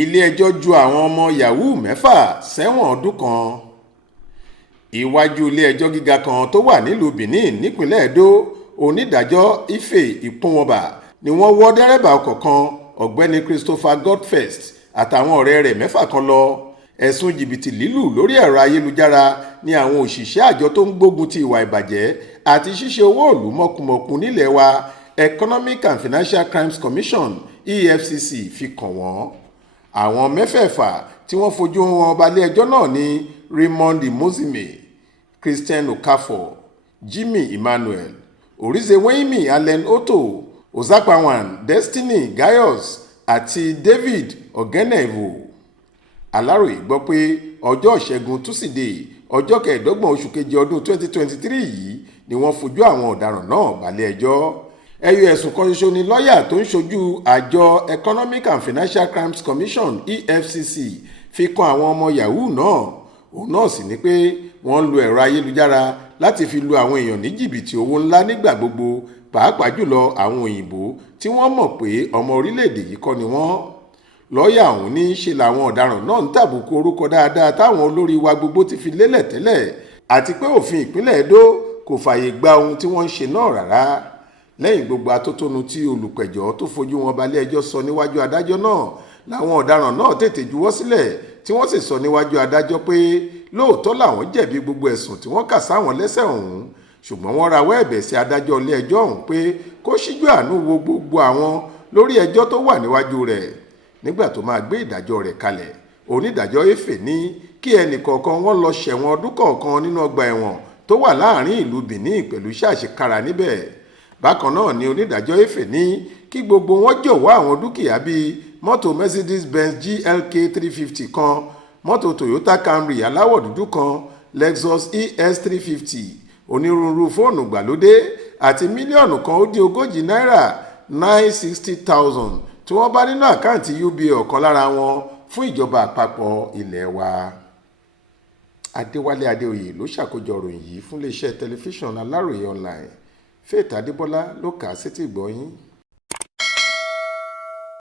Ile-Ẹjọ ju àwọn ọmọ Yahoo mẹ́fà sẹ́wọ̀n ọdún kan. Iwájú ilé-ẹjọ́ gíga kan tó wà nílùú Benin nípínlẹ̀ Ẹdó, onídàájọ́ Ife Ìpúnwọ̀bà ni wọ́n wọ́ dẹ́rẹ́bà ọkọ̀ kan, ọ̀gbẹ́ni Christopher Godfest àtàwọn ọ̀rẹ́ rẹ̀ mẹ́fà kan lọ. Ẹ̀sùn jìbìtì lílù lórí ẹ̀rọ ayélujára ni àwọn òṣìṣẹ́ àjọ tó ń gbógun ti ìwà ìbàjẹ́ àti ṣíṣe owó ìlú mọ̀kùmọ̀kù nílẹ̀ wa Economic and Financial Crimes Commission EFCC fi kàn wọ́n. Àwọn mẹ́fẹ̀ẹ̀fà tí wọ́n fojú wọn balẹ̀-ẹjọ́ náà ni Raymond Imozime, Christian Okafor, Jimmy Emmanuel, Orizeweyimi Allen Otto, Ozapawan Destiny Gaius àti David Ogenevo. Aláròyé gbọ́ pé ọjọ́ ìṣẹ́gun túsídẹ̀ẹ́ ọjọ́ 25 oṣù keje ọdún 2023 yìí ni wọ́n fojú àwọn ọ̀daràn náà balẹ̀-ẹjọ́. Ẹyọ ẹ̀sùn kan ṣoṣo ni lọ́ọ̀yà tó ń ṣojú àjọ Economic and Financial Crimes Commission EFCC fi kan àwọn ọmọ Yahoo náà. Òun náà sì ni pé wọ́n ń lo ẹ̀rọ ayélujára láti fi lu àwọn èèyàn ní jìbìtì owó ńlá nígbà gbogbo, pàápàá jùlọ àwọn òyìnbó tí wọ́n mọ̀ pé ọmọ orílẹ̀-èdè yìí kọ́ ni wọ́n. Lọ́ọ̀yà ọ̀hún ní ṣe làwọn ọ̀daràn náà ń tàbùkù orúkọ dáadáa táwọn olórí wa gbogbo ti fi lélẹ̀ tẹ́lẹ̀, àti pé òfin ìpínlẹ̀ Ẹdó kò fààyè gba ohun tí wọ́n ń ṣe náà rárá. Lẹ́yìn gbogbo atótónu tí olùpẹ̀jọ́ tó fojú wọn balẹ̀-ẹjọ́ sọ níwájú adájọ́ náà, làwọn ọ̀daràn náà tètè juwọ́ sílẹ̀ tí wọ́n sì sọ níwájú adájọ́ pé lóòótọ́ làwọn jẹ̀bi gbogbo ẹ̀sùn tí wọ́n kà sáwọn lẹ́sẹ̀ ọ̀hún, ṣùgbọ́n wọ́n rawọ́ ẹ̀bẹ̀ sí adájọ́ ilé-ẹjọ́ ọ̀hún pé kó ṣíjú àánú wo gbogbo àwọn lórí ẹjọ́ tó wà níwájú rẹ̀. Nígbà tó máa gbé ìdájọ́ rẹ̀ kalẹ̀, onídàájọ́ Efe ní kí ẹnì kọ̀ọ̀kan wọn lọ ṣẹ̀wọ̀n ọdún kọ̀ọ̀kan nínú ọgbà ẹ̀wọ̀n tó wà láàrin ìlú Benin pẹ̀lú iṣẹ́ àṣekára níbẹ̀. Bákan náà ni onídàájọ́ Efe ní kí gbogbo wọn jọ̀wọ́ àwọn dúkìá bíi mọ́tò Mercedes-Benz GLK 350 kan, mọ́tò Toyota Camry aláwọ̀ dúdú kan, Lexus ES 350, onírúurú fóònù gbàlódé àti mílíọ̀nù kan ó dín ogójì náírà 960,000 tí wọ́n bá nínú àkáǹtì UBA ọ̀kan lára wọn fún ìjọba àpapọ̀ ilẹ̀ wa. Adéwálé Adéoyè ló ṣàkójọ ìròyìn yìí fún iléeṣẹ́ tẹlifíṣàn Aláròyé online. Faith Adébọ́lá ló kà á sétí ìgbọ́ yín.